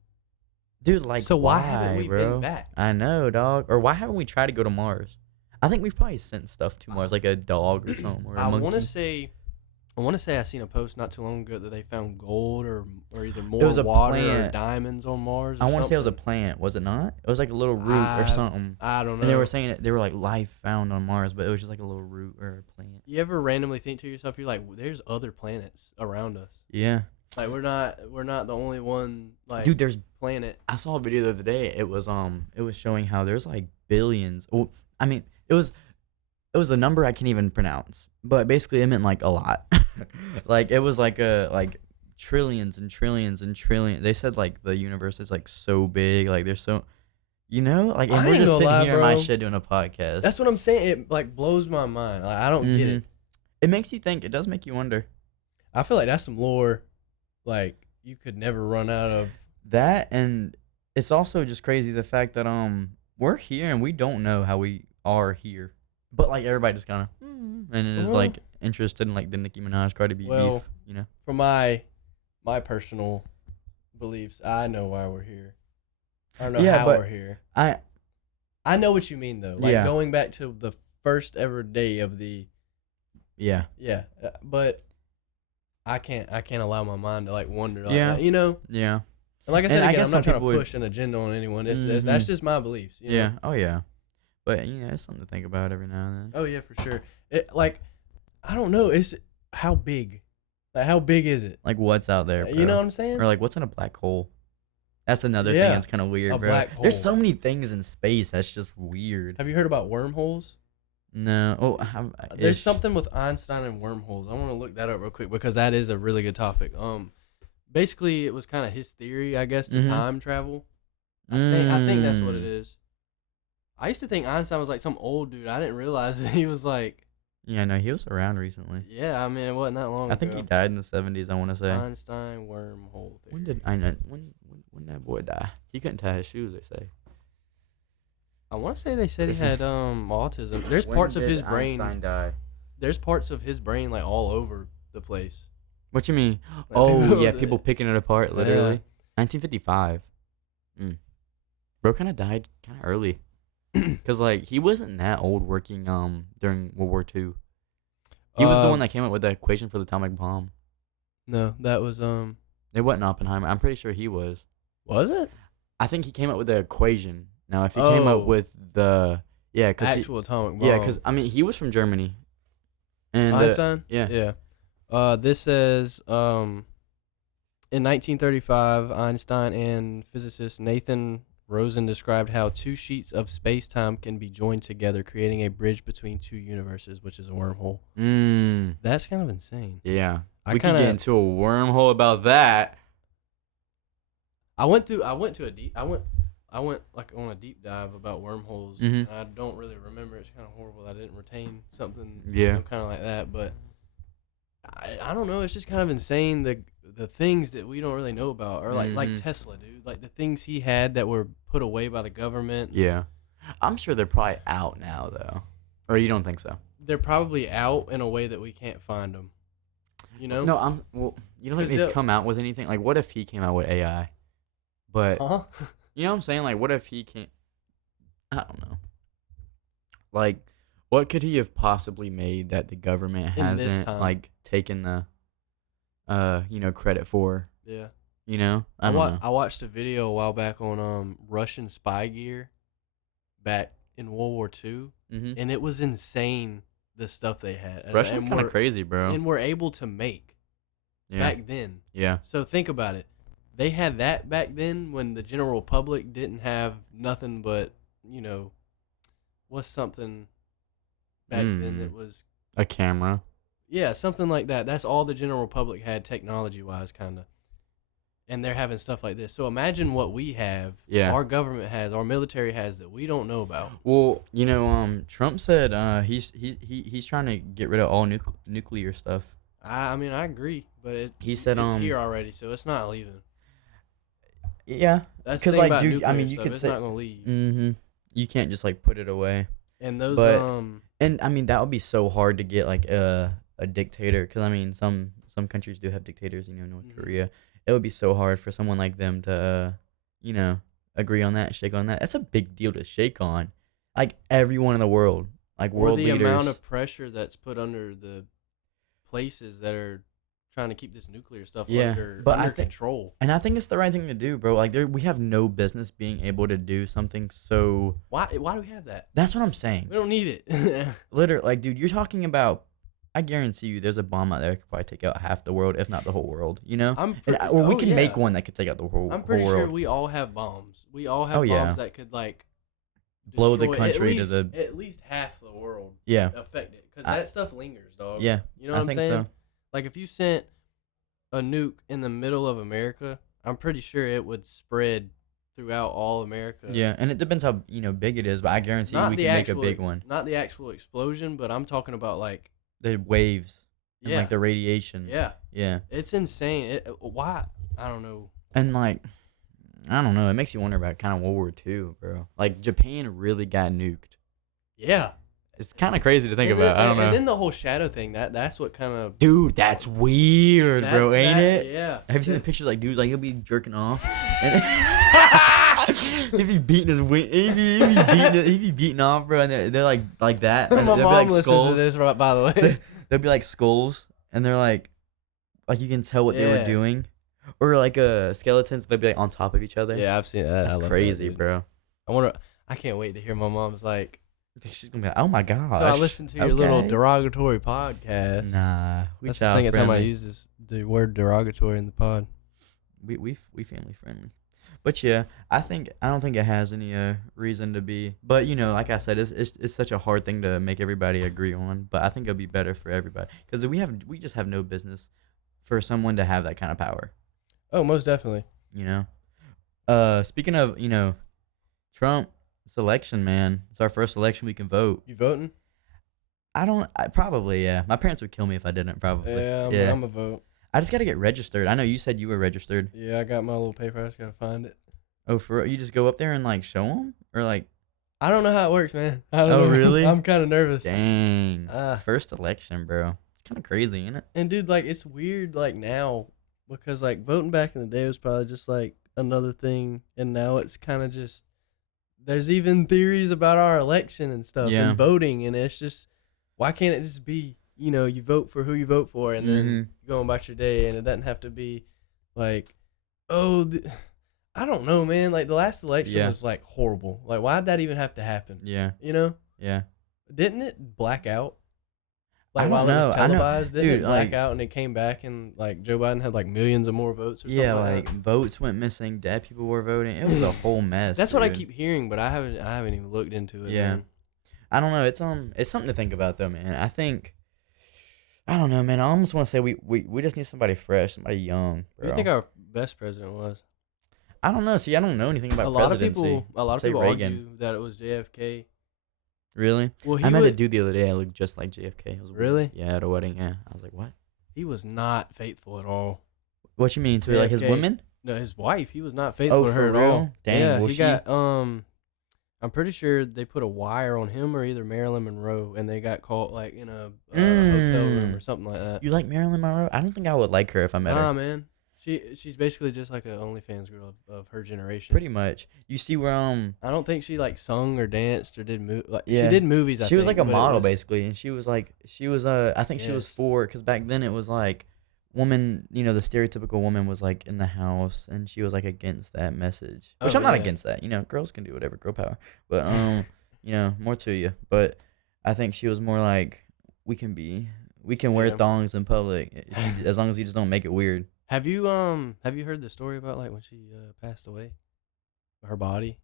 Dude, like, so why haven't we bro? been back? I know, dog. Or why haven't we tried to go to Mars? I think we've probably sent stuff to Mars, like a dog or something, or a I monkey. want to say I seen a post not too long ago that they found gold or either more was a water or plant. diamonds on Mars. I want to say it was a something. plant, was it not? It was like a little root or something. I don't know. And they were saying it, they were like life found on Mars, but it was just like a little root or a plant. You ever randomly think to yourself, you're like, there's other planets around us. Yeah. Like we're not the only one. Like, Dude, there's planet. I saw a video the other day. It was showing how there's like billions. Well, I mean, it was a number I can't even pronounce, but basically it meant like a lot. Like it was like trillions and trillions and trillions. They said like the universe is like so big, like there's so, you know, like, and I we're ain't just gonna sitting lie, here in my bro. shed doing a podcast. That's what I'm saying. It like blows my mind. Like I don't get it. Mhm. It makes you think. It does make you wonder. I feel like that's some lore, like you could never run out of. That, and it's also just crazy the fact that we're here and we don't know how we are here, but like everybody just kind of and is Well- like interested in like the Nicki Minaj Cardi B Well, beef, you know. For my personal beliefs, I know why we're here. I don't know Yeah, how but we're here. I know what you mean though. Like Yeah. going back to the first ever day of the yeah but I can't allow my mind to like wonder like Yeah. that, you know. yeah And like I And said I again, guess I'm not some trying to people would- push an agenda on anyone. That's just my beliefs. You know? yeah oh yeah, but you know it's something to think about every now and then. Oh yeah, for sure. It like I don't know. It's how big. Like how big is it? Like what's out there, bro? You know what I'm saying? Or like what's in a black hole? That's another thing Yeah, that's kind of weird, a bro. black There's hole. so many things in space that's just weird. Have you heard about wormholes? No. There's ish. something with Einstein and wormholes. I want to look that up real quick because that is a really good topic. Basically it was kind of his theory, I guess, to Mhm. time travel. I think that's what it Mm. is. I used to think Einstein was like some old dude. I didn't realize that he was like, Yeah, no, he was around recently. yeah, I mean, it wasn't that long I think he ago. died in the 70s, I want to say. Einstein wormhole theory. When did I know? When that boy die? He couldn't tie his shoes, they say. I want to say they said he Listen. had autism. There's When parts of did his brain. Einstein die? There's parts of his brain like all over the place. What you mean? Like, Oh yeah, people picking it apart literally. Yeah. 1955. Bro kind of died kind of early. Cause like he wasn't that old working during World War II. He was the one that came up with the equation for the atomic bomb. No, that was It wasn't Oppenheimer. I'm pretty sure he was. Was it? I think he came up with the equation. Now if he came up with the cause actual atomic bomb. cause I mean he was from Germany. And Einstein? yeah. This says in 1935, Einstein and physicist Nathan Rosen described how two sheets of space-time can be joined together, creating a bridge between two universes, which is a wormhole. That's kind of insane. Yeah. We could get into a wormhole about that. I went like on a deep dive about wormholes. And I don't really remember. It's kind of horrible. I didn't retain something kind of like that, but I don't know. It's just kind of insane the things that we don't really know about, or like Tesla, dude. Like the things he had that were put away by the government. Yeah, I'm sure they're probably out now though, or you don't think so? They're probably out in a way that we can't find them. You know? No, you don't think they've come out with anything? Like, what if he came out with AI? But you know what I'm saying? Like, what if he can't? I don't know. Like, what could he have possibly made that the government hasn't like taken the credit for? Yeah. You know? I don't know. I watched a video a while back on Russian spy gear back in World War II, and it was insane the stuff they had. Russia's kind of crazy, bro. And were able to make back then. Yeah. So think about it. They had that back then when the general public didn't have nothing but, what's something back then that was... A camera. Yeah, something like that. That's all the general public had technology-wise, kind of. And they're having stuff like this. So imagine what we have, our government has, our military has that we don't know about. Well, Trump said he's trying to get rid of all nuclear stuff. I mean, I agree, but he said it's here already, so it's not leaving. Yeah, because like, dude, I mean, you could say it's not gonna leave. You can't just like put it away. And those, and I mean that would be so hard to get like a dictator, because I mean some countries do have dictators. North Korea. It would be so hard for someone like them to, agree on that, shake on that. That's a big deal to shake on. Like everyone in the world, like world leaders. The amount of pressure that's put under the places that are trying to keep this nuclear stuff under control. And I think it's the right thing to do, bro. Like we have no business being able to do something so. Why do we have that? That's what I'm saying. We don't need it. Literally, like, dude, you're talking about. I guarantee you, there's a bomb out there that could probably take out half the world, if not the whole world. We can make one that could take out the whole world. I'm pretty sure we all have bombs. We all have bombs that could like blow the country at least half the world. Yeah, affect it, because that stuff lingers, dog. Yeah, you know what I'm saying? So. Like if you sent a nuke in the middle of America, I'm pretty sure it would spread throughout all America. Yeah, and it depends how big it is, but I guarantee we can make a big one. Not the actual explosion, but I'm talking about like. The waves, and like the radiation. Yeah. It's insane. Why? I don't know. And like, I don't know. It makes you wonder about kind of World War II, bro. Like Japan really got nuked. Yeah. It's kind of crazy to think about. I don't know. And then the whole shadow thing. That's what kind of. Dude, that's weird, bro. Ain't it? Yeah. Have you seen the pictures like dudes like he'll be jerking off, and he'd be beating his wing. He'd be beating off, bro. And they're like that. And my mom be like listens to this, by the way. They'll be like skulls, and they're like you can tell what they were doing, or like skeletons. They'll be like on top of each other. Yeah, I've seen that. That's crazy, bro. I can't wait to hear my mom's like. She's gonna be like, oh my gosh. So I listened to your little derogatory podcast. Nah, that's the second time I use the word derogatory in the pod. We family friendly. But yeah, I don't think it has any reason to be. But like I said, it's such a hard thing to make everybody agree on. But I think it'll be better for everybody, because we just have no business for someone to have that kind of power. Oh, most definitely. Speaking of Trump, it's election, man. It's our first election we can vote. You voting? I probably, yeah. My parents would kill me if I didn't, probably. Yeah, I'm a vote. I just got to get registered. I know you said you were registered. Yeah, I got my little paper. I just got to find it. Oh, for real? You just go up there and, like, show them? Or, like... I don't know how it works, man. I don't know. Really? I'm kind of nervous. Dang. First election, bro. It's kind of crazy, isn't it? And dude, like it's weird like now because like voting back in the day was probably just like another thing, and now it's kind of just there's even theories about our election and stuff Yeah. and voting, and it's just why can't it just be you vote for who you vote for and then go about your day, and it doesn't have to be like I don't know, man. Like the last election was like horrible. Like why'd that even have to happen? Yeah. Yeah. Didn't it black out? I Like don't while it was know. I know. televised, didn't Dude, it black like- out and it came back and like Joe Biden had like millions of more votes or something Yeah, like like that? votes went missing, dead people were voting. It was a whole mess. That's what I dude. keep hearing, but I haven't even looked into it. Yeah. Man. I don't know. It's something to think about though, man. I don't know, man. I almost want to say we just need somebody fresh, somebody young. Who do you think our best president was? I don't know. See, I don't know anything about A lot presidency. of Say people Reagan. argue that it was JFK. Really? Well, I met a dude the other day. I looked just like JFK. It was weird. Really? Yeah, at a wedding. Yeah, I was like, what? He was not faithful at all. What you mean to like his JFK. women? No, his wife. He was not faithful to her for at all. real? Dang, Yeah, well, he she- got I'm pretty sure they put a wire on him or either Marilyn Monroe, and they got caught like in a hotel room or something like that. You like Marilyn Monroe? I don't think I would like her if I met Nah, her. man. She's basically just like a OnlyFans girl of her generation. Pretty much. You see where I don't think she like sung or danced or did she Yeah. did movies. she was think, like a but it model was- basically, and she was I think she was Yes. for because back then it was like woman, the stereotypical woman was like in the house, and she was like against that message. Which Oh, I'm not yeah. against that. Girls can do whatever, girl power. But more to you. But I think she was more like we can wear Yeah. thongs in public as long as you just don't make it weird. Have you heard the story about like when she passed away? Her body.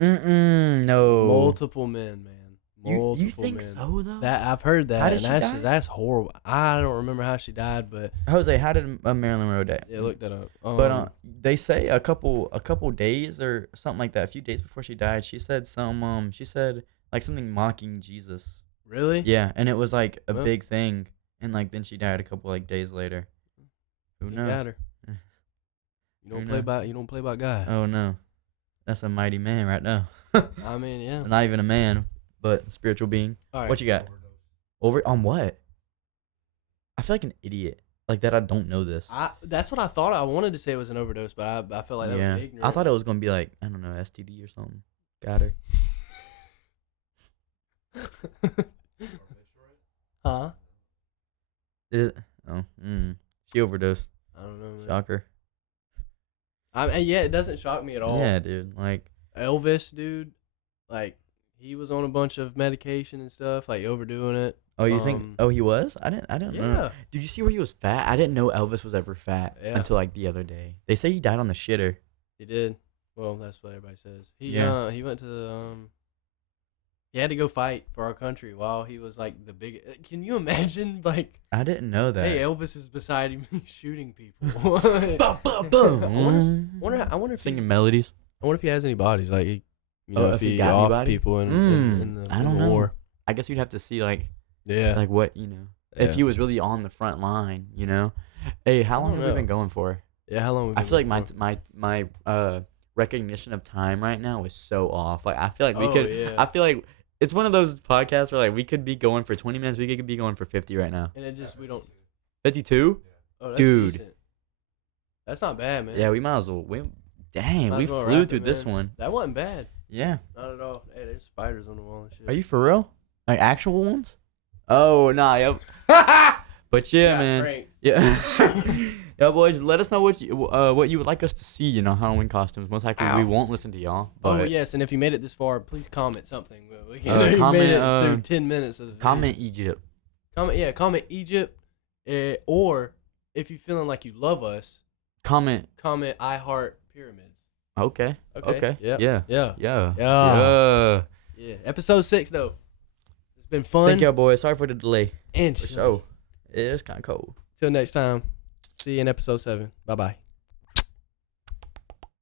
No. Multiple men, man. Multiple You think men. so though? That I've heard that. How did and she that's die? that's horrible. I don't remember how she died, but Jose, how did Marilyn Monroe die? yeah, look that up. But they say a couple days or something like that, a few days before she died, she said like something mocking Jesus. really? Yeah, and it was like a Well. big thing, and like then she died a couple like days later. Who You knows? got her. Eh. You don't Who play knows? by God. Oh no, that's a mighty man right now. I mean, yeah. Not even a man, but a spiritual being. All right. What you got? Over on what? I feel like an idiot. Like that I don't know this. That's what I thought. I wanted to say it was an overdose, but I felt like that was ignorant. I thought it was gonna be like, I don't know, STD or something. Got her. Huh? She overdosed. I don't know, man. Shocker. Yeah, it doesn't shock me at all. Yeah, dude. Like, Elvis, dude, like he was on a bunch of medication and stuff, like overdoing it. oh, you think? Oh, he was? I didn't Yeah. know. Did you see where he was fat? I didn't know Elvis was ever fat Yeah. until like the other day. They say he died on the shitter. He did. Well, that's what everybody says. He went to he had to go fight for our country while he was like the big. Can you imagine like? I didn't know that. Hey, Elvis is beside him shooting people. Boom. I wonder if Singing melodies. I wonder if he has any bodies like if he got off anybody? people in the I don't the know. war. I guess you'd have to see like Yeah. what Yeah. if he was really on the front line. Hey, how I long don't have we know. been going for? Yeah. How long? I feel like my recognition of time right now is so off. Like I feel like we Oh, could. yeah. I feel like it's one of those podcasts where like we could be going for 20 minutes. We could be going for 50 right now. And it just we don't. 52? Oh, that's Dude. decent. That's not bad, man. Yeah, we might as well. Dang, Might we as well flew wrap through it, this man. one. That wasn't bad. Yeah. Not at all. Hey, there's spiders on the wall and shit. Are you for real? Like actual ones? Oh nah, yep. But yeah, man. Frank. Yeah. Yeah, boys. Let us know what you would like us to see. Halloween costumes. Most likely we Ow. won't listen to y'all. Oh But yes, and if you made it this far, please comment something. We can, you comment, made it through 10 minutes of the video. comment Egypt. Comment Egypt, or if you're feeling like you love us, Comment. I heart pyramids. Okay. Okay. Yeah. Yeah. Yeah. Yeah. Yeah. Yeah. Episode 6 though. It's been fun. Thank y'all, boys. Sorry for the delay. And For chilly. sure. It is kind of cold. Till next time. See you in episode 7. Bye bye.